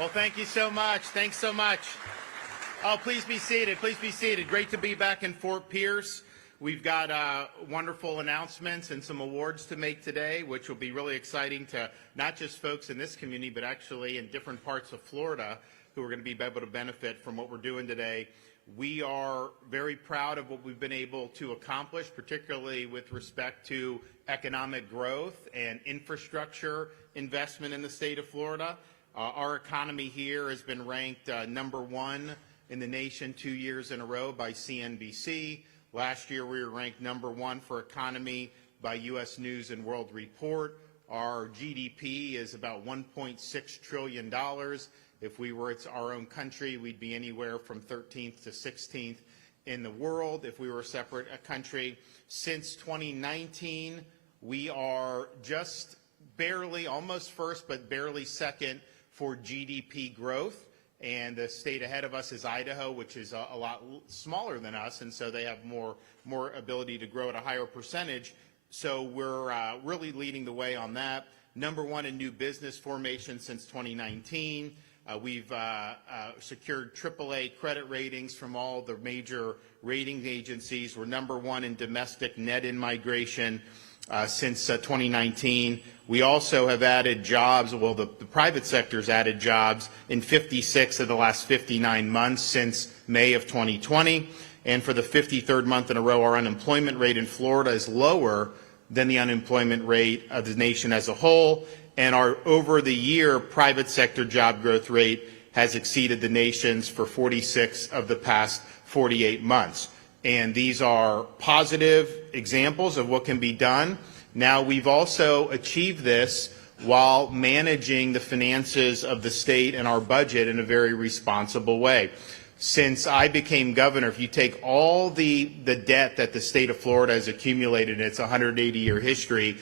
Well, thank you so much. Thanks so much. Oh, please be seated. Please be seated. Great to be back in Fort Pierce. We've got wonderful announcements and some awards to make today, which will be really exciting to not just folks in this community, but actually in different parts of Florida who are going to be able to benefit from what we're doing today. We are very proud of what we've been able to accomplish, particularly with respect to economic growth and infrastructure investment in the state of Florida. Our economy here has been ranked #1 in the nation 2 years in a row by CNBC. Last year we were ranked #1 for economy by U.S. News and World Report. Our GDP is about $1.6 trillion. If we were our own country, we'd be anywhere from 13th to 16th in the world. If we were a separate country, since 2019, we are just barely, almost first, but barely second for GDP growth. And the state ahead of us is Idaho, which is a lot smaller than us, and so they have more ability to grow at a higher percentage. So we're really leading the way on that. #1 in new business formation since 2019. We've secured AAA credit ratings from all the major rating agencies. We're #1 in domestic net in-migration since 2019. We also have added jobs, well, the private sector's added jobs in 56 of the last 59 months since May of 2020. And for the 53rd month in a row, our unemployment rate in Florida is lower than the unemployment rate of the nation as a whole. And our over-the-year private sector job growth rate has exceeded the nation's for 46 of the past 48 months. And these are positive examples of what can be done. Now, we've also achieved this while managing the finances of the state and our budget in a very responsible way. Since I became governor, if you take all the debt that the state of Florida has accumulated in its 180-year history,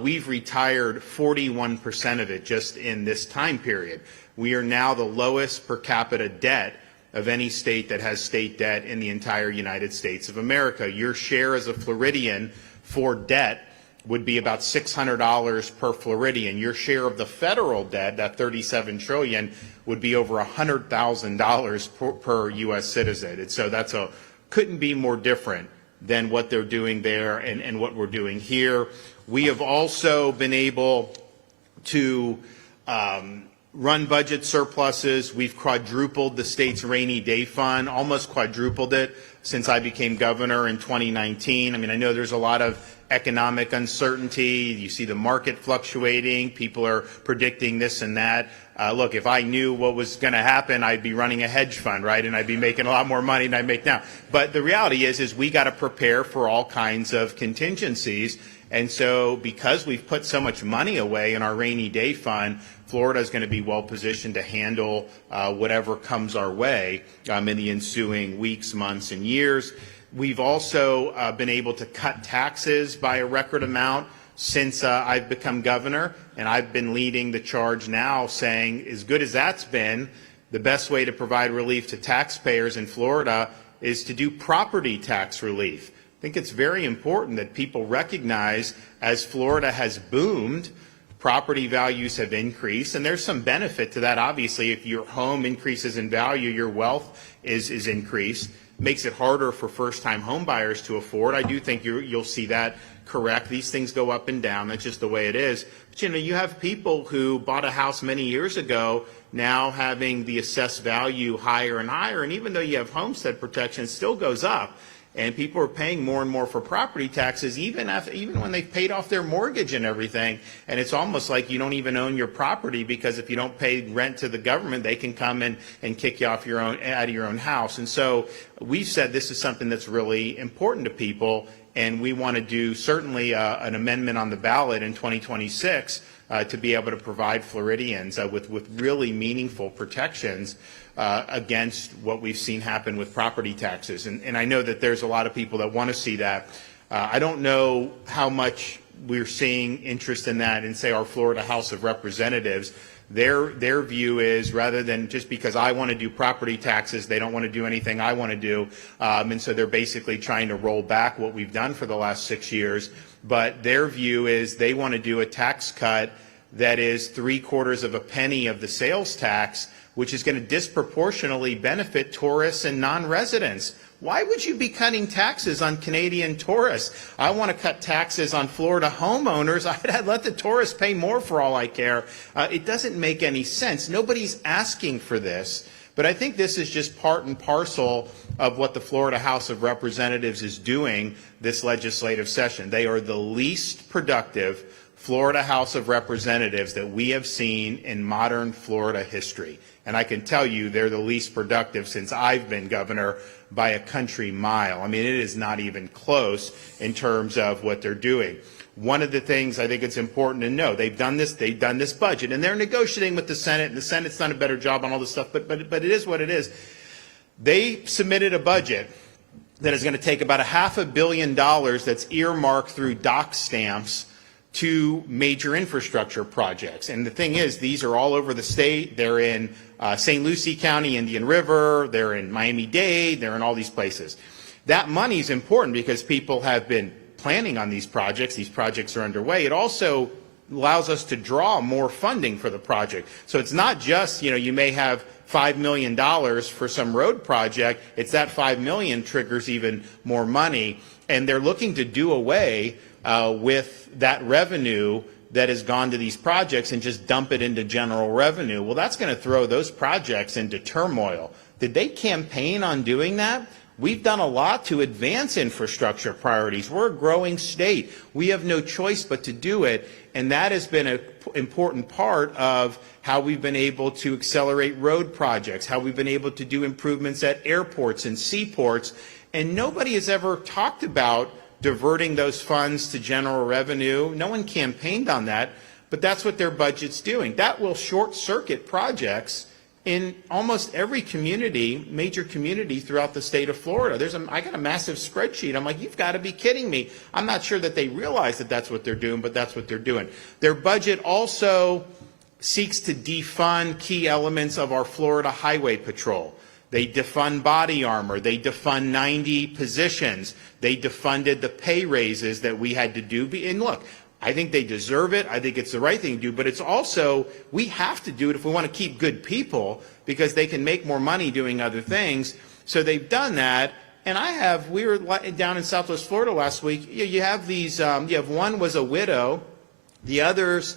we've retired 41% of it just in this time period. We are now the lowest per capita debt of any state that has state debt in the entire United States of America. Your share as a Floridian for debt would be about $600 per Floridian. Your share of the federal debt, that $37 trillion, would be over $100,000 per U.S. citizen. And so that's couldn't be more different than what they're doing there and what we're doing here. We have also been able to run budget surpluses. We've quadrupled the state's rainy day fund, almost quadrupled it since I became governor in 2019. I mean, I know there's a lot of economic uncertainty. You see the market fluctuating. People are predicting this and that. Look, if I knew what was going to happen, I'd be running a hedge fund, right? And I'd be making a lot more money than I make now. But the reality is we got to prepare for all kinds of contingencies. And so because we've put so much money away in our rainy day fund, Florida is going to be well positioned to handle whatever comes our way in the ensuing weeks, months, and years. We've also been able to cut taxes by a record amount since I've become governor, and I've been leading the charge now saying, as good as that's been, the best way to provide relief to taxpayers in Florida is to do property tax relief. I think it's very important that people recognize as Florida has boomed, property values have increased, and there's some benefit to that. Obviously, if your home increases in value, your wealth is increased. Makes it harder for first-time home buyers to afford. I do think you'll see that correct. These things go up and down. That's just the way it is. But, you know, you have people who bought a house many years ago now having the assessed value higher and higher, and even though you have homestead protection, it still goes up. And people are paying more and more for property taxes, even when they've paid off their mortgage and everything. And it's almost like you don't even own your property, because if you don't pay rent to the government, they can come and kick you off out of your own house. And so we've said this is something that's really important to people, and we want to do certainly an amendment on the ballot in 2026 to be able to provide Floridians with really meaningful protections against what we've seen happen with property taxes. And I know that there's a lot of people that want to see that. I don't know how much we're seeing interest in that in, say, our Florida House of Representatives. Their view is, rather than just because I want to do property taxes, they don't want to do anything I want to do. And so they're basically trying to roll back what we've done for the last 6 years. But their view is they want to do a tax cut that is 3/4 of a penny of the sales tax, which is going to disproportionately benefit tourists and non-residents. Why would you be cutting taxes on Canadian tourists? I want to cut taxes on Florida homeowners. I'd let the tourists pay more for all I care. It doesn't make any sense. Nobody's asking for this. But I think this is just part and parcel of what the Florida House of Representatives is doing this legislative session. They are the least productive Florida House of Representatives that we have seen in modern Florida history. And I can tell you they're the least productive since I've been governor by a country mile. I mean, it is not even close in terms of what they're doing. One of the things I think it's important to know, they've done this budget, and they're negotiating with the Senate, and the Senate's done a better job on all this stuff, but it is what it is. They submitted a budget that is going to take about $500 million that's earmarked through dock stamps to major infrastructure projects. And the thing is, these are all over the state. They're in St. Lucie County, Indian River, they're in Miami-Dade, they're in all these places. That money is important because people have been planning on these projects. These projects are underway. It also allows us to draw more funding for the project. So it's not just, you may have $5 million for some road project. It's that $5 million triggers even more money. And they're looking to do away with that revenue that has gone to these projects and just dump it into general revenue. Well, that's going to throw those projects into turmoil. Did they campaign on doing that? We've done a lot to advance infrastructure priorities. We're a growing state. We have no choice but to do it, and that has been an important part of how we've been able to accelerate road projects, how we've been able to do improvements at airports and seaports, and nobody has ever talked about diverting those funds to general revenue. No one campaigned on that, but that's what their budget's doing. That will short-circuit projects in almost every community, major community throughout the state of Florida. I got a massive spreadsheet. I'm like, you've got to be kidding me. I'm not sure that they realize that that's what they're doing, but that's what they're doing. Their budget also seeks to defund key elements of our Florida Highway Patrol. They defund body armor. They defund 90 positions. They defunded the pay raises that we had to do. And look, I think they deserve it. I think it's the right thing to do. But it's also, we have to do it if we want to keep good people because they can make more money doing other things. So they've done that. And we were down in Southwest Florida last week. You have these, one was a widow. The other's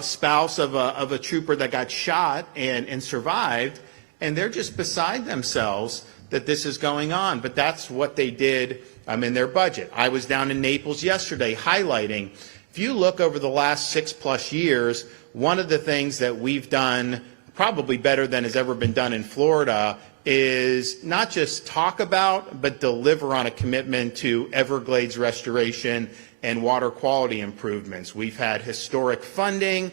spouse of a trooper that got shot and survived. And they're just beside themselves that this is going on. But that's what they did in their budget. I was down in Naples yesterday highlighting, if you look over the last 6+ years, one of the things that we've done probably better than has ever been done in Florida is not just talk about, but deliver on a commitment to Everglades restoration and water quality improvements. We've had historic funding.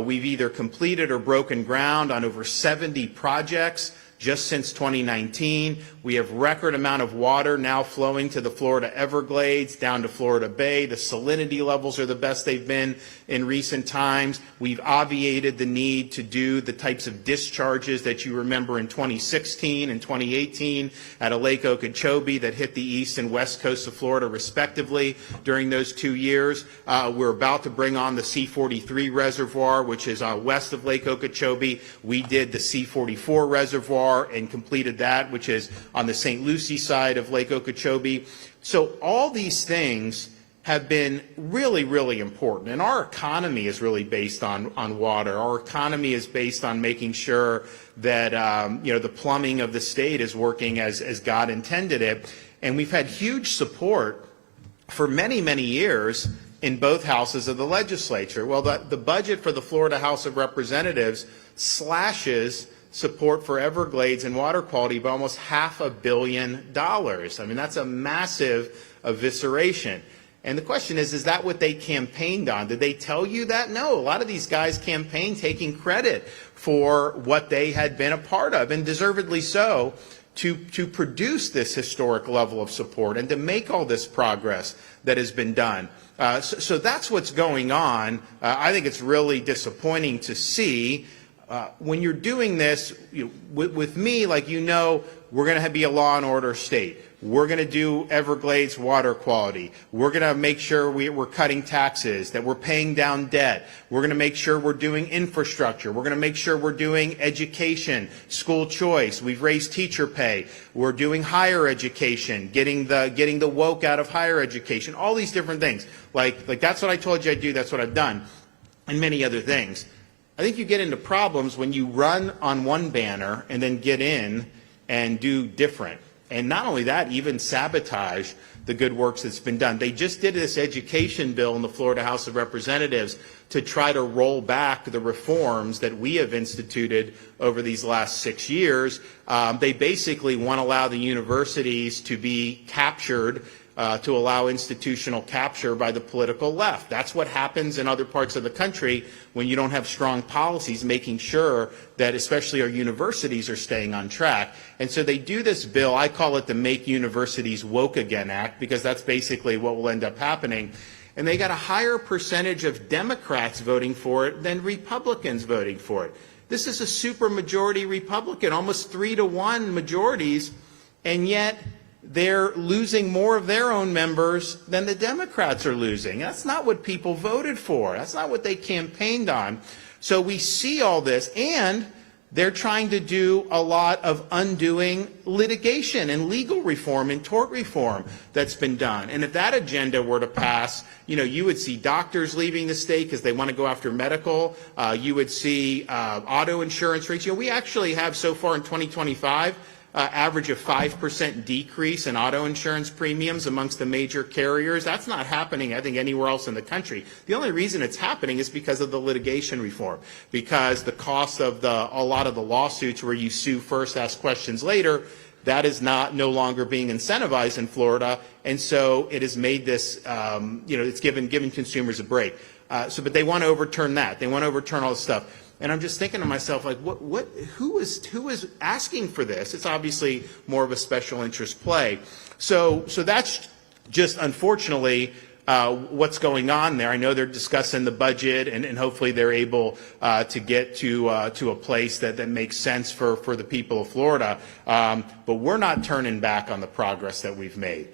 We've either completed or broken ground on over 70 projects just since 2019. We have record amount of water now flowing to the Florida Everglades, down to Florida Bay. The salinity levels are the best they've been in recent times. We've obviated the need to do the types of discharges that you remember in 2016 and 2018 at Lake Okeechobee that hit the east and west coast of Florida respectively during those 2 years. We're about to bring on the C-43 reservoir, which is west of Lake Okeechobee. We did the C-44 reservoir and completed that, which is on the St. Lucie side of Lake Okeechobee. So all these things have been really, really important. And our economy is really based on water. Our economy is based on making sure that the plumbing of the state is working as God intended it. And we've had huge support for many, many years in both houses of the legislature. Well, the budget for the Florida House of Representatives slashes support for Everglades and water quality by almost $500 million. I mean, that's a massive evisceration. And the question is that what they campaigned on? Did they tell you that? No. A lot of these guys campaigned taking credit for what they had been a part of, and deservedly so, to produce this historic level of support and to make all this progress that has been done. So that's what's going on. I think it's really disappointing to see. When you're doing this, with me, we're going to be a law and order state. We're going to do Everglades water quality. We're going to make sure we're cutting taxes, that we're paying down debt. We're going to make sure we're doing infrastructure. We're going to make sure we're doing education, school choice. We've raised teacher pay. We're doing higher education, getting the woke out of higher education, all these different things. Like that's what I told you I'd do, that's what I've done, and many other things. I think you get into problems when you run on one banner and then get in and do different. And not only that, even sabotage the good works that's been done. They just did this education bill in the Florida House of Representatives to try to roll back the reforms that we have instituted over these last 6 years. They basically want to allow the universities to be captured, to allow institutional capture by the political left. That's what happens in other parts of the country when you don't have strong policies making sure that especially our universities are staying on track. And so they do this bill, I call it the Make Universities Woke Again Act, because that's basically what will end up happening. And they got a higher percentage of Democrats voting for it than Republicans voting for it. This is a supermajority Republican, almost 3-to-1 majorities, and yet they're losing more of their own members than the Democrats are losing. That's not what people voted for. That's not what they campaigned on. So we see all this, and they're trying to do a lot of undoing litigation and legal reform and tort reform that's been done. And if that agenda were to pass, you would see doctors leaving the state because they want to go after medical. You would see auto insurance rates. We actually have so far in 2025 average of 5% decrease in auto insurance premiums amongst the major carriers. That's not happening, I think, anywhere else in the country. The only reason it's happening is because of the litigation reform, because the cost of a lot of the lawsuits where you sue first, ask questions later, that is no longer being incentivized in Florida, and so it has made this, it's given consumers a break. But they want to overturn that. They want to overturn all this stuff. And I'm just thinking to myself, like, who is asking for this? It's obviously more of a special interest play. So that's just, unfortunately, what's going on there. I know they're discussing the budget, and hopefully they're able to get to a place that makes sense for the people of Florida. But we're not turning back on the progress that we've made.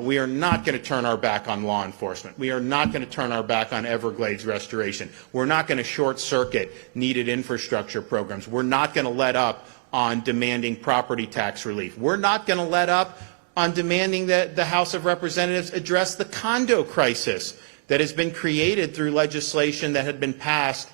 We are not going to turn our back on law enforcement. We are not going to turn our back on Everglades restoration. We're not going to short-circuit needed infrastructure programs. We're not going to let up on demanding property tax relief. We're not going to let up on demanding that the House of Representatives address the condo crisis that has been created through legislation that had been passed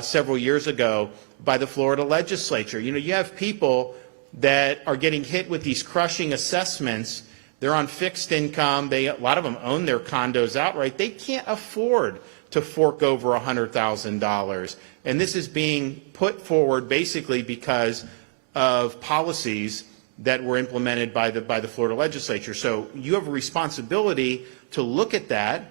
several years ago by the Florida legislature. You have people that are getting hit with these crushing assessments. They're on fixed income. A lot of them own their condos outright. They can't afford to fork over $100,000. And this is being put forward basically because of policies that were implemented by the Florida legislature. So you have a responsibility to look at that,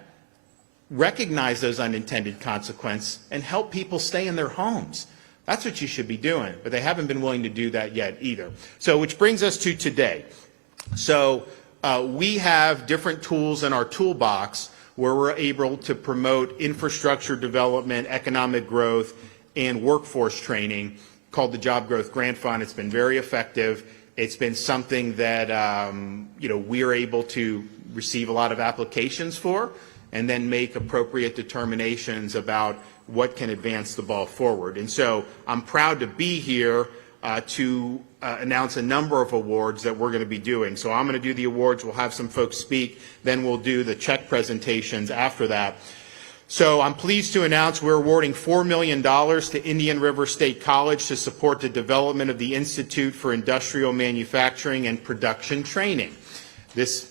recognize those unintended consequences, and help people stay in their homes. That's what you should be doing. But they haven't been willing to do that yet either. So which brings us to today. So we have different tools in our toolbox where we're able to promote infrastructure development, economic growth, and workforce training called the Job Growth Grant Fund. It's been very effective. It's been something that we're able to receive a lot of applications for and then make appropriate determinations about what can advance the ball forward. And so I'm proud to be here to announce a number of awards that we're going to be doing. So I'm going to do the awards. We'll have some folks speak. Then we'll do the check presentations after that. So I'm pleased to announce we're awarding $4 million to Indian River State College to support the development of the Institute for Industrial Manufacturing and Production Training. This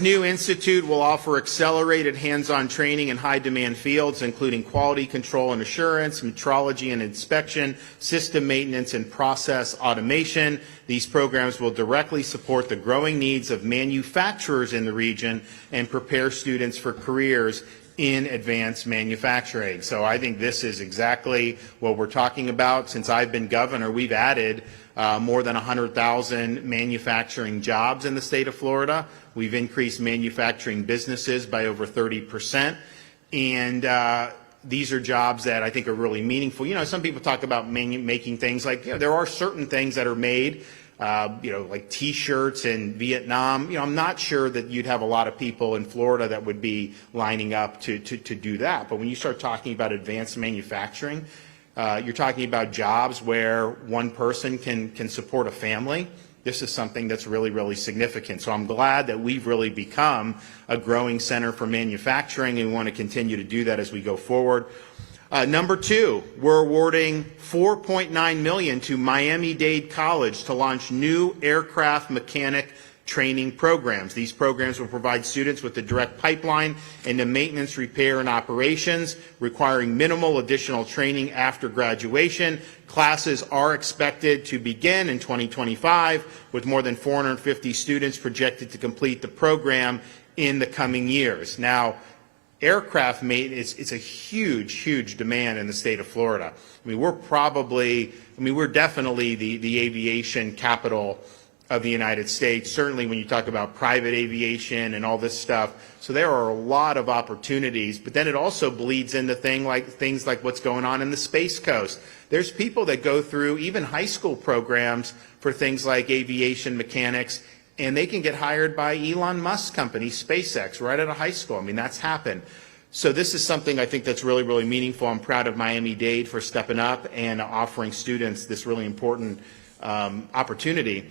new institute will offer accelerated hands-on training in high-demand fields, including quality control and assurance, metrology and inspection, system maintenance, and process automation. These programs will directly support the growing needs of manufacturers in the region and prepare students for careers in advanced manufacturing. So I think this is exactly what we're talking about. Since I've been governor, we've added more than 100,000 manufacturing jobs in the state of Florida. We've increased manufacturing businesses by over 30%. And these are jobs that I think are really meaningful. You know, some people talk about making things like, you know, there are certain things that are made, you know, like T-shirts in Vietnam. You know, I'm not sure that you'd have a lot of people in Florida that would be lining up to do that. But when you start talking about advanced manufacturing, you're talking about jobs where one person can support a family. This is something that's really, really significant. So I'm glad that we've really become a growing center for manufacturing, and we want to continue to do that as we go forward. Number two, we're awarding $4.9 million to Miami-Dade College to launch new aircraft mechanic training programs. These programs will provide students with a direct pipeline into maintenance, repair, and operations, requiring minimal additional training after graduation. Classes are expected to begin in 2025, with more than 450 students projected to complete the program in the coming years. Now, aircraft maintenance, it's a huge, huge demand in the state of Florida. I mean, we're definitely the aviation capital of the United States, certainly when you talk about private aviation and all this stuff. So there are a lot of opportunities, but then it also bleeds into things like what's going on in the Space Coast. There's people that go through even high school programs for things like aviation mechanics, and they can get hired by Elon Musk's company, SpaceX, right out of high school. I mean, that's happened. So this is something I think that's really, really meaningful. I'm proud of Miami-Dade for stepping up and offering students this really important opportunity.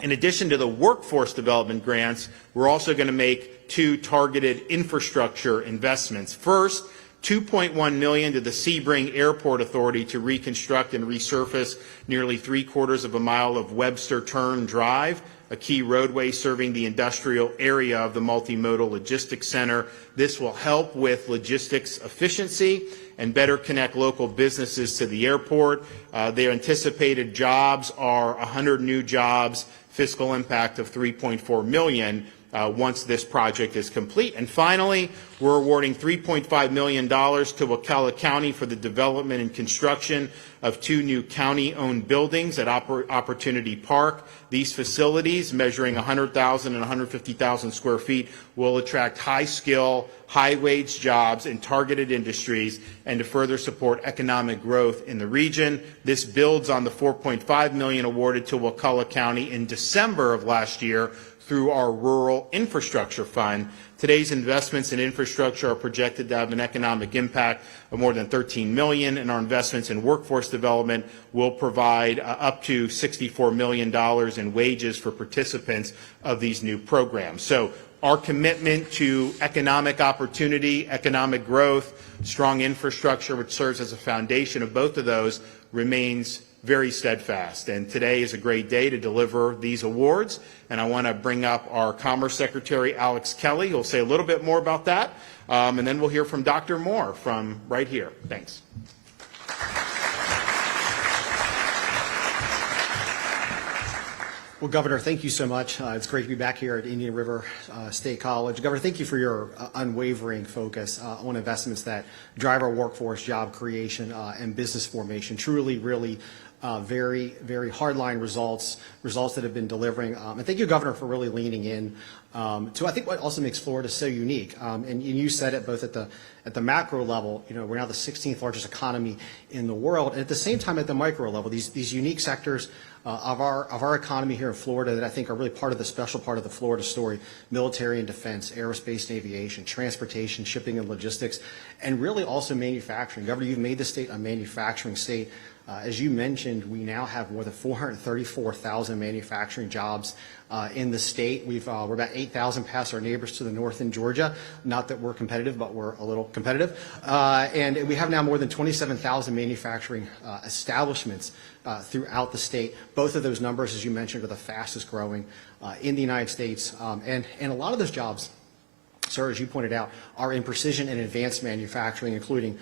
In addition to the workforce development grants, we're also going to make two targeted infrastructure investments. First, $2.1 million to the Sebring Airport Authority to reconstruct and resurface nearly 3/4 of a mile of Webster Turn Drive, a key roadway serving the industrial area of the multimodal logistics center. This will help with logistics efficiency and better connect local businesses to the airport. Their anticipated jobs are 100 new jobs, fiscal impact of $3.4 million once this project is complete. And finally, we're awarding $3.5 million to Wakulla County for the development and construction of 2 new county-owned buildings at Opportunity Park. These facilities, measuring 100,000 and 150,000 square feet, will attract high-skill, high-wage jobs in targeted industries and to further support economic growth in the region. This builds on the $4.5 million awarded to Wakulla County in December of last year through our Rural Infrastructure Fund. Today's investments in infrastructure are projected to have an economic impact of more than $13 million, and our investments in workforce development will provide up to $64 million in wages for participants of these new programs. So our commitment to economic opportunity, economic growth, strong infrastructure, which serves as a foundation of both of those, remains very steadfast. And today is a great day to deliver these awards. And I want to bring up our Commerce Secretary, Alex Kelly, who will say a little bit more about that. And then we'll hear from Dr. Moore from right here. Thanks. Well, Governor, thank you so much. It's great to be back here at Indian River State College. Governor, thank you for your unwavering focus on investments that drive our workforce, job creation, and business formation. Truly, really very, very hardline results that have been delivering. And thank you, Governor, for really leaning in to, I think, what also makes Florida so unique. And you said it both at the macro level. You know, we're now the 16th largest economy in the world, and at the same time at the micro level, these unique sectors of our economy here in Florida that I think are really part of the special part of the Florida story: military and defense, aerospace and aviation, transportation, shipping and logistics, and really also manufacturing. Governor, you've made the state a manufacturing state. As you mentioned, we now have more than 434,000 manufacturing jobs in the state. We're about 8,000 past our neighbors to the north in Georgia. Not that we're competitive, but we're a little competitive. And we have now more than 27,000 manufacturing establishments throughout the state. Both of those numbers, as you mentioned, are the fastest growing in the United States. And a lot of those jobs, sir, as you pointed out, are in precision and advanced manufacturing, including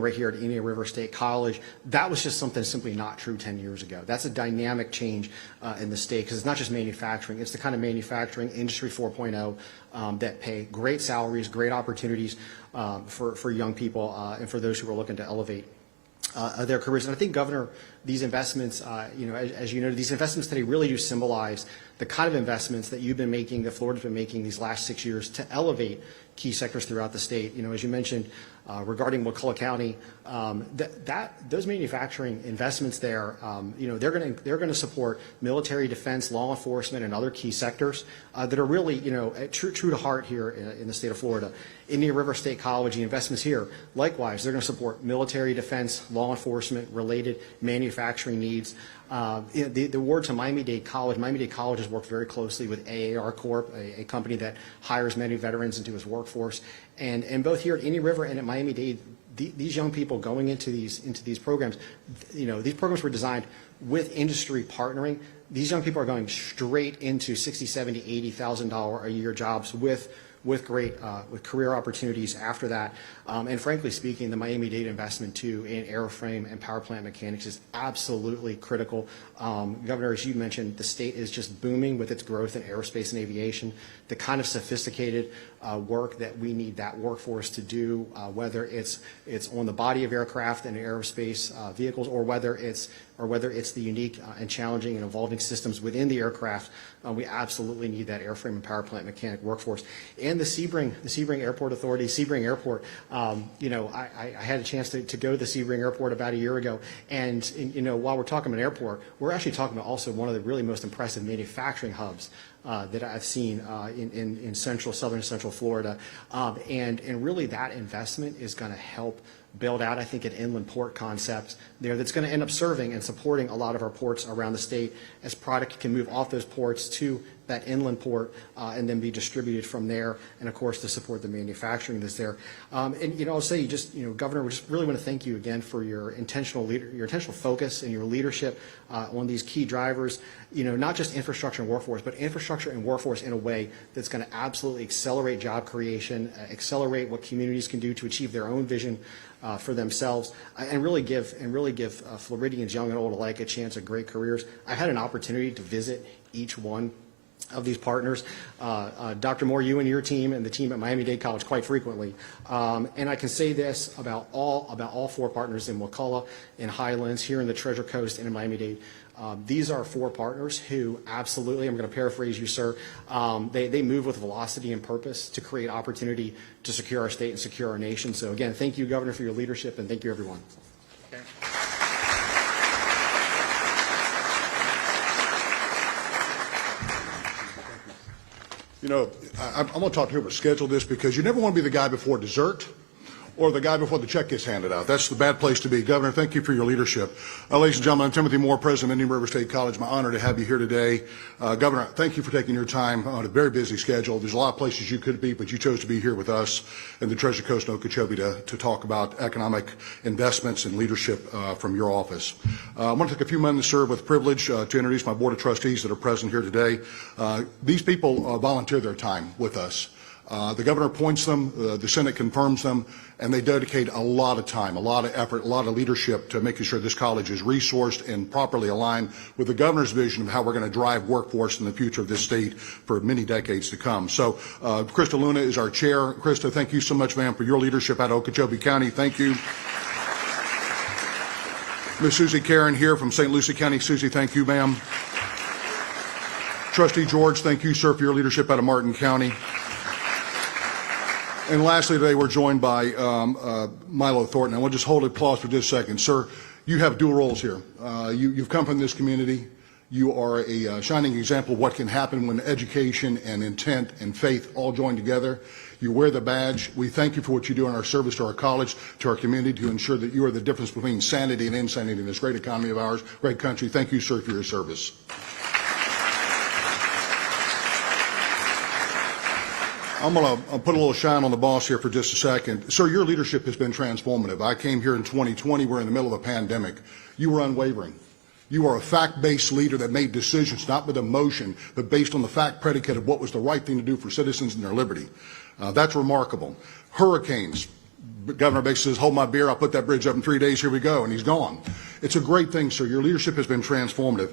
right here at Indian River State College. That was just something simply not true 10 years ago. That's a dynamic change in the state, because it's not just manufacturing. It's the kind of manufacturing, Industry 4.0, that pay great salaries, great opportunities for young people and for those who are looking to elevate their careers. And I think, Governor, these investments, as you know, these investments today really do symbolize the kind of investments that you've been making, that Florida's been making these last 6 years to elevate key sectors throughout the state. As you mentioned, regarding McCullough County, those manufacturing investments there, they're going to support military, defense, law enforcement, and other key sectors that are really, true to heart here in the state of Florida. Indian River State College, the investments here, likewise, they're going to support military, defense, law enforcement, related manufacturing needs. The award to Miami-Dade College. Miami-Dade College has worked very closely with AAR Corp., a company that hires many veterans into its workforce. And both here at Indian River and at Miami-Dade, these young people going into these programs, these programs were designed with industry partnering. These young people are going straight into $60,000, $70,000, $80,000 a year jobs with great career opportunities after that. And frankly speaking, the Miami-Dade investment too in airframe and power plant mechanics is absolutely critical. Governor, as you mentioned, the state is just booming with its growth in aerospace and aviation. The kind of sophisticated work that we need that workforce to do, whether it's on the body of aircraft and aerospace vehicles, or whether it's the unique and challenging and evolving systems within the aircraft, we absolutely need that airframe and power plant mechanic workforce. And the Sebring Airport Authority, Sebring Airport, I had a chance to go to the Sebring Airport about a year ago, and while we're talking about an airport, we're actually talking about also one of the really most impressive manufacturing hubs that I've seen in southern central Florida, and really that investment is going to help build out, I think, an inland port concept there that's going to end up serving and supporting a lot of our ports around the state as product can move off those ports to that inland port and then be distributed from there, and of course to support the manufacturing that's there. And I'll say, Governor, we just really want to thank you again for your intentional focus and your leadership on these key drivers. Not just infrastructure and workforce, but infrastructure and workforce in a way that's going to absolutely accelerate job creation, accelerate what communities can do to achieve their own vision for themselves, and really give Floridians, young and old alike, a chance at great careers. I had an opportunity to visit each one of these partners, Dr. Moore, you and your team and the team at Miami-Dade College quite frequently, and I can say this about all four partners in McCullough, in Highlands, here in the Treasure Coast, and in Miami-Dade. These are four partners who absolutely, I'm going to paraphrase you, sir, they move with velocity and purpose to create opportunity to secure our state and secure our nation. So again, thank you, Governor, for your leadership, and thank you, everyone. Okay. I'm going to talk to whoever scheduled this, because you never want to be the guy before dessert or the guy before the check gets handed out. That's the bad place to be. Governor, thank you for your leadership. Ladies and gentlemen, I'm Timothy Moore, President of Indian River State College. My honor to have you here today. Governor, thank you for taking your time on a very busy schedule. There's a lot of places you could be, but you chose to be here with us in the Treasure Coast and Okeechobee to talk about economic investments and leadership from your office. I want to take a few minutes, sir, with privilege to introduce my Board of Trustees that are present here today. These people volunteer their time with us. The governor appoints them, the Senate confirms them, and they dedicate a lot of time, a lot of effort, a lot of leadership to making sure this college is resourced and properly aligned with the governor's vision of how we're going to drive workforce in the future of this state for many decades to come. So Krista Luna is our chair. Krista, thank you so much, ma'am, for your leadership at Okeechobee County. Thank you. Ms. Susie Karen here from St. Lucie County. Susie, thank you, ma'am. Trustee George, thank you, sir, for your leadership out of Martin County. And lastly, today we're joined by Milo Thornton. I want to just hold applause for just a second. Sir, you have dual roles here. You've come from this community. You are a shining example of what can happen when education and intent and faith all join together. You wear the badge. We thank you for what you do in our service to our college, to our community, to ensure that you are the difference between sanity and insanity in this great economy of ours, great country. Thank you, sir, for your service. I'm going to put a little shine on the boss here for just a second. Sir, your leadership has been transformative. I came here in 2020. We're in the middle of a pandemic. You were unwavering. You are a fact-based leader that made decisions not with emotion, but based on the fact predicate of what was the right thing to do for citizens and their liberty. That's remarkable. Hurricanes. Governor basically says, hold my beer, I'll put that bridge up in 3 days, here we go, and he's gone. It's a great thing, sir. Your leadership has been transformative.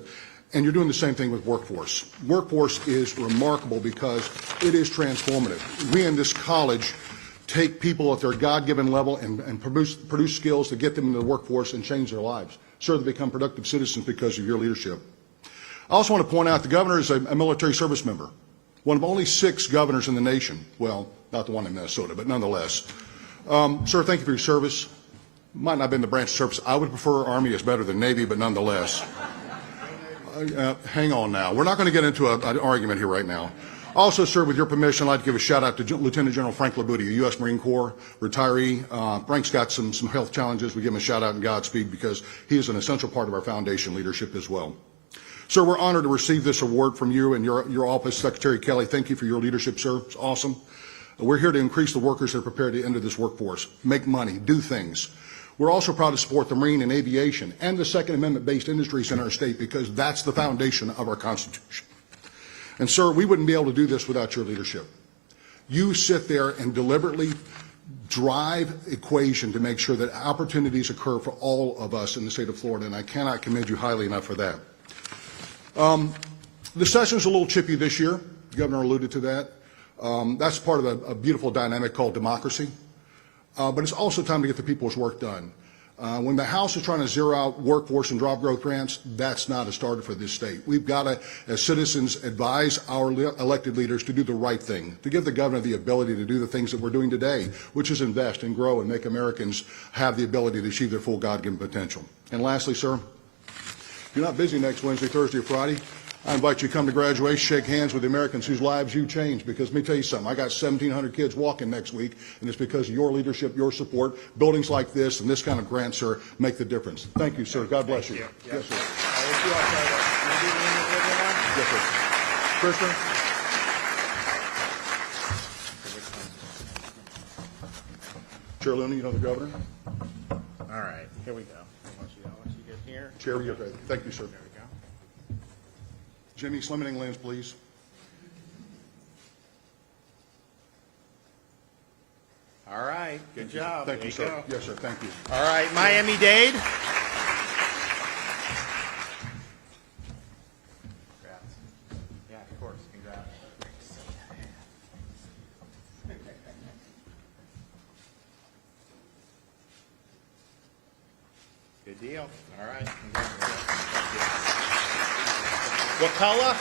And you're doing the same thing with workforce. Workforce is remarkable because it is transformative. We in this college take people at their God-given level and produce skills to get them into the workforce and change their lives. Sir, they become productive citizens because of your leadership. I also want to point out the governor is a military service member, one of only 6 governors in the nation. Well, not the one in Minnesota, but nonetheless. Sir, thank you for your service. Might not have been the branch of service. I would prefer Army is better than Navy, but nonetheless. Hang on now. We're not going to get into an argument here right now. Also, sir, with your permission, I'd like to give a shout out to Lieutenant General Frank Labuti, a U.S. Marine Corps retiree. Frank's got some health challenges. We give him a shout out and Godspeed because he is an essential part of our foundation leadership as well. Sir, we're honored to receive this award from you and your office, Secretary Kelly. Thank you for your leadership, sir. It's awesome. We're here to increase the workers that are prepared to enter this workforce, make money, do things. We're also proud to support the Marine and Aviation and the Second Amendment-based industries in our state because that's the foundation of our Constitution. And, sir, we wouldn't be able to do this without your leadership. You sit there and deliberately drive equation to make sure that opportunities occur for all of us in the state of Florida, and I cannot commend you highly enough for that. The session's a little chippy this year. The governor alluded to that. That's part of a beautiful dynamic called democracy. But it's also time to get the people's work done. When the House is trying to zero out workforce and job growth grants, that's not a starter for this state. We've got to, as citizens, advise our elected leaders to do the right thing, to give the governor the ability to do the things that we're doing today, which is invest and grow and make Americans have the ability to achieve their full God-given potential. And lastly, sir, if you're not busy next Wednesday, Thursday, or Friday, I invite you to come to graduation, shake hands with the Americans whose lives you changed, because let me tell you something, I got 1,700 kids walking next week, and it's because of your leadership, your support. Buildings like this and this kind of grant, sir, make the difference. Thank you, sir. God bless you. Yes, sir. Yes, sir. Christian? Chair Looney, you know the governor? All right, here we go. Once you get here. Chair, you're okay. Thank you, sir. There we go. Jimmy, Slimming Lens, please. All right, good job. Thank you, There sir. go. Yes, sir. Thank you. All right, Miami-Dade. Congrats. Yeah, of course. Congrats. Good deal. All right. Congratulations. Thank you. What color?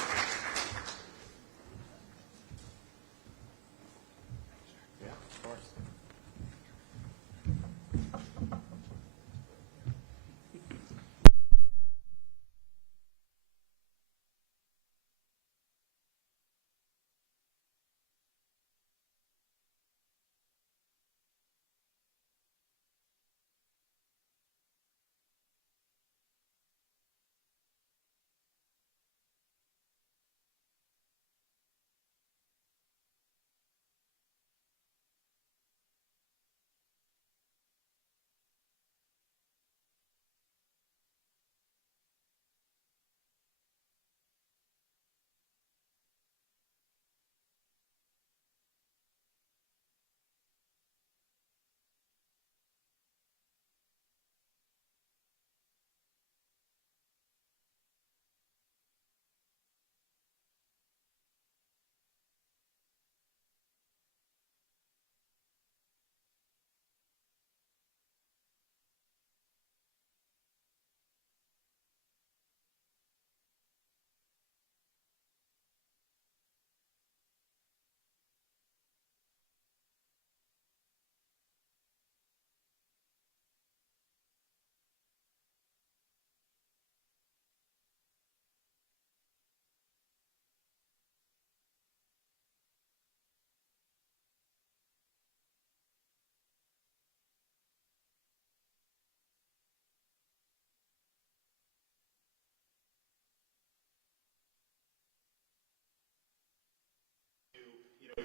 Yeah, of course.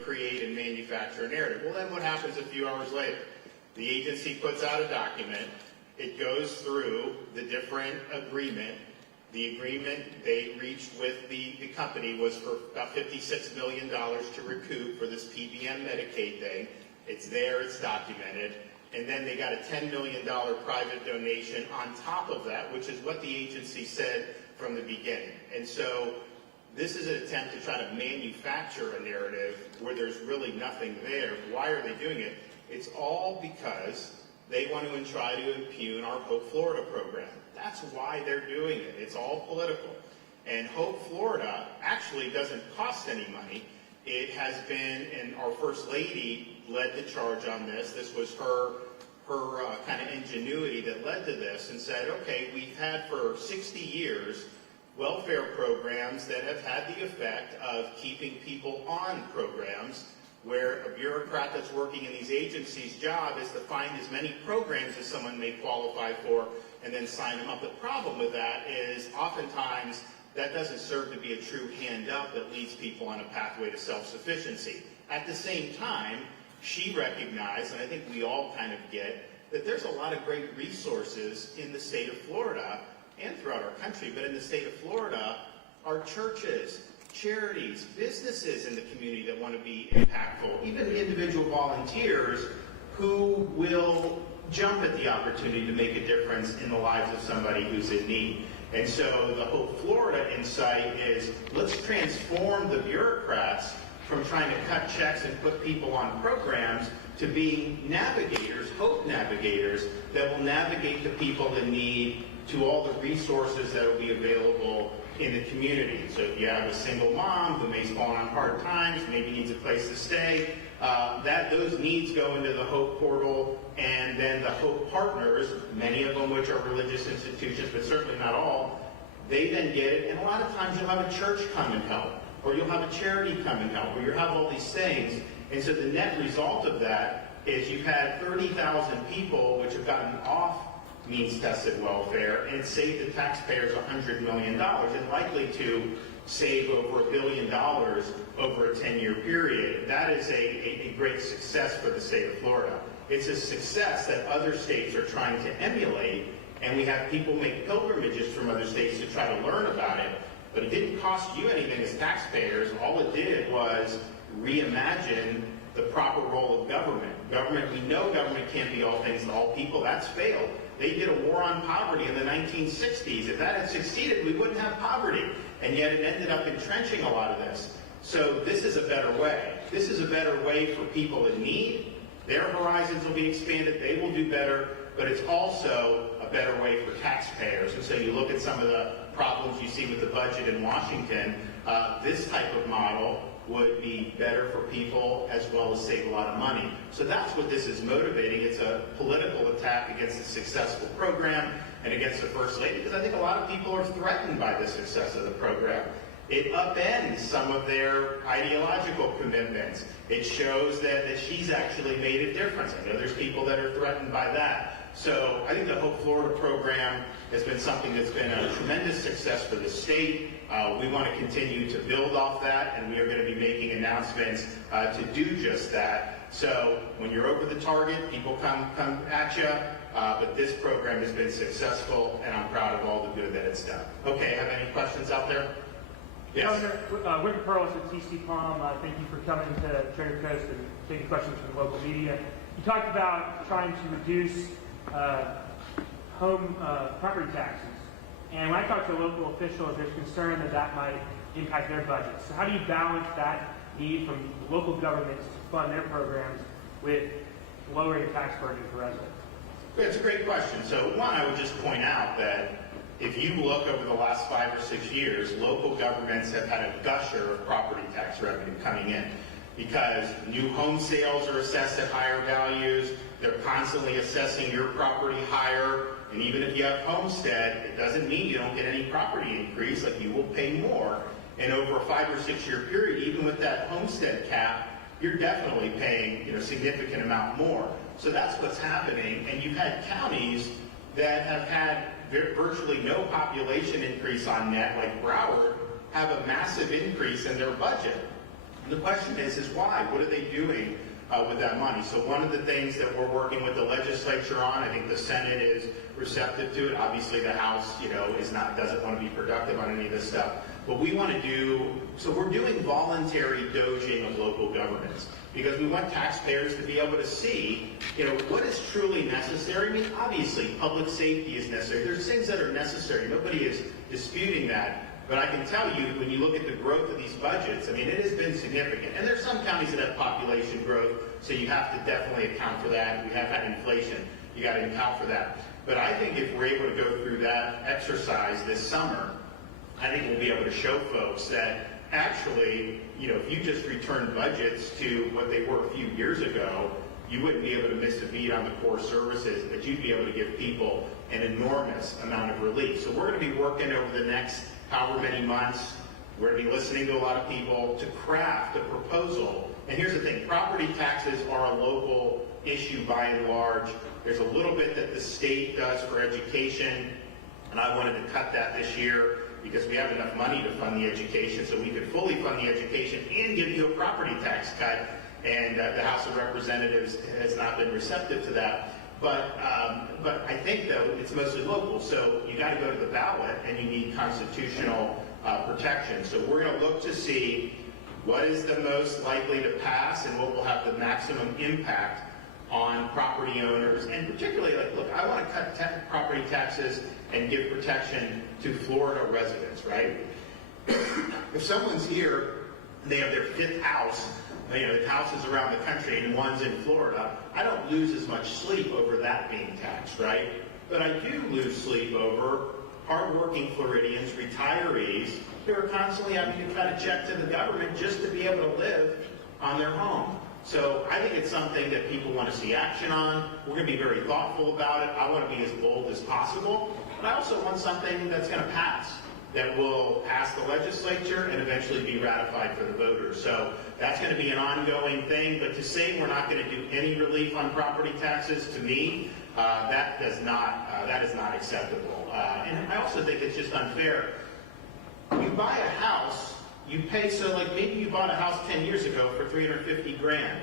Create and manufacture a narrative. Well, then what happens a few hours later? The agency puts out a document. It goes through the different agreement. The agreement they reached with the company was for about $56 million to recoup for this PBM Medicaid thing. It's there, it's documented. And then they got a $10 million private donation on top of that, which is what the agency said from the beginning. And so this is an attempt to try to manufacture a narrative where there's really nothing there. Why are they doing it? It's all because they want to try to impugn our Hope Florida program. That's why they're doing it. It's all political. And Hope Florida actually doesn't cost any money. It has been, and our First Lady led the charge on this. This was her kind of ingenuity that led to this, and said, okay, we've had for 60 years welfare programs that have had the effect of keeping people on programs, where a bureaucrat that's working in these agencies' job is to find as many programs as someone may qualify for and then sign them up. The problem with that is oftentimes that doesn't serve to be a true hand up that leads people on a pathway to self-sufficiency. At the same time, she recognized, and I think we all kind of get, that there's a lot of great resources in the state of Florida and throughout our country, but in the state of Florida, our churches, charities, businesses in the community that want to be impactful, even individual volunteers who will jump at the opportunity to make a difference in the lives of somebody who's in need. And so the Hope Florida insight is, let's transform the bureaucrats from trying to cut checks and put people on programs to being navigators, hope navigators, that will navigate the people in need to all the resources that will be available in the community. So if you have a single mom who may be falling on hard times, maybe needs a place to stay, those needs go into the Hope portal, and then the Hope partners, many of them which are religious institutions, but certainly not all, they then get it, and a lot of times you'll have a church come and help, or you'll have a charity come and help, or you'll have all these things. And so the net result of that is you've had 30,000 people which have gotten off means-tested welfare, and it saved the taxpayers $100 million, and likely to save over $1 billion over a 10-year period. That is a great success for the state of Florida. It's a success that other states are trying to emulate, and we have people make pilgrimages from other states to try to learn about it. But it didn't cost you anything as taxpayers. All it did was reimagine the proper role of government. We know government can't be all things to all people. That's failed. They did a war on poverty in the 1960s. If that had succeeded, we wouldn't have poverty. And yet it ended up entrenching a lot of this. So this is a better way. This is a better way for people in need. Their horizons will be expanded. They will do better. But it's also a better way for taxpayers. And so you look at some of the problems you see with the budget in Washington, this type of model would be better for people as well as save a lot of money. So that's what this is motivating. It's a political attack against a successful program and against the First Lady, because I think a lot of people are threatened by the success of the program. It upends some of their ideological commitments. It shows that she's actually made a difference. I know there's people that are threatened by that. So I think the Hope Florida program has been something that's been a tremendous success for the state. We want to continue to build off that, and we are going to be making announcements to do just that. So when you're over the target, people come at you, but this program has been successful, and I'm proud of all the good that it's done. Okay, have any questions out there? Yes. Governor, Wicked Pearls at TC Palm, thank you for coming to Treasure Coast and taking questions from local media. You talked about trying to reduce home property taxes. And when I talk to local officials, there's concern that might impact their budgets. So how do you balance that need from local governments to fund their programs with lowering tax burden for residents? It's a great question. So one, I would just point out that if you look over the last 5 or 6 years, local governments have had a gusher of property tax revenue coming in because new home sales are assessed at higher values. They're constantly assessing your property higher. And even if you have homestead, it doesn't mean you don't get any property increase, like you will pay more. And over a 5 or 6 year period, even with that homestead cap, you're definitely paying a significant amount more. So that's what's happening. And you've had counties that have had virtually no population increase on net, like Broward, have a massive increase in their budget. And the question is why? What are they doing with that money? So one of the things that we're working with the legislature on, I think the Senate is receptive to it. Obviously the House, doesn't want to be productive on any of this stuff. But we want to do, so we're doing voluntary doging of local governments because we want taxpayers to be able to see, what is truly necessary. I mean, obviously public safety is necessary. There's things that are necessary. Nobody is disputing that. But I can tell you, when you look at the growth of these budgets, I mean, it has been significant. And there's some counties that have population growth, so you have to definitely account for that. We have had inflation. You got to account for that. But I think if we're able to go through that exercise this summer, I think we'll be able to show folks that actually, you know, if you just return budgets to what they were a few years ago, you wouldn't be able to miss a beat on the core services, but you'd be able to give people an enormous amount of relief. So we're going to be working over the next however many months. We're going to be listening to a lot of people to craft a proposal. And here's the thing, property taxes are a local issue by and large. There's a little bit that the state does for education, and I wanted to cut that this year because we have enough money to fund the education, so we could fully fund the education and give you a property tax cut. And the House of Representatives has not been receptive to that. But I think, though, it's mostly local, so you got to go to the ballot, and you need constitutional protection. So we're going to look to see what is the most likely to pass and what will have the maximum impact on property owners, and particularly, like, look, I want to cut property taxes and give protection to Florida residents, right? If someone's here, they have their 5th house, you know, houses around the country, and one's in Florida, I don't lose as much sleep over that being taxed, right? But I do lose sleep over hardworking Floridians, retirees, who are constantly having to cut a check to the government just to be able to live on their home. So I think it's something that people want to see action on. We're going to be very thoughtful about it. I want to be as bold as possible, but I also want something that's going to pass, that will pass the legislature and eventually be ratified for the voters. So that's going to be an ongoing thing, but to say we're not going to do any relief on property taxes, to me, that is not acceptable. And I also think it's just unfair. You buy a house, you pay, so like maybe you bought a house 10 years ago for $350 grand.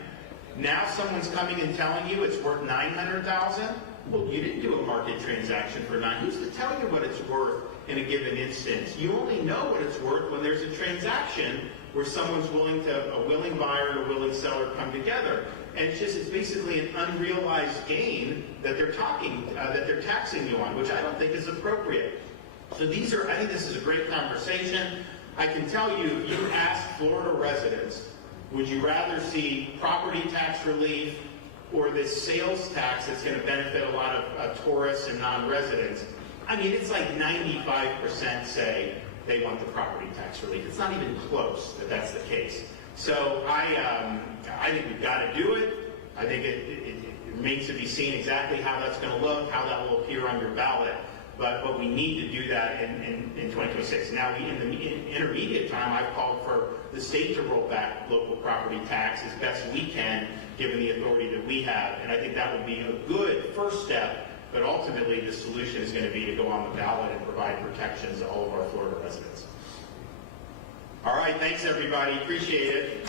Now someone's coming and telling you it's worth $900,000? Well, you didn't do a market transaction for $900,000. Who's to tell you what it's worth in a given instance? You only know what it's worth when there's a transaction where someone's a willing buyer and a willing seller come together. And it's basically an unrealized gain that they're taxing you on, which I don't think is appropriate. So I think this is a great conversation. I can tell you, if you ask Florida residents, would you rather see property tax relief or this sales tax that's going to benefit a lot of tourists and non-residents? I mean, it's like 95% say they want the property tax relief. It's not even close that that's the case. So I think we've got to do it. I think it remains to be seen exactly how that's going to look, how that will appear on your ballot. But we need to do that in 2026. Now, in the intermediate time, I've called for the state to roll back local property tax as best we can, given the authority that we have. And I think that would be a good first step. But ultimately, the solution is going to be to go on the ballot and provide protections to all of our Florida residents. All right, thanks everybody. Appreciate it.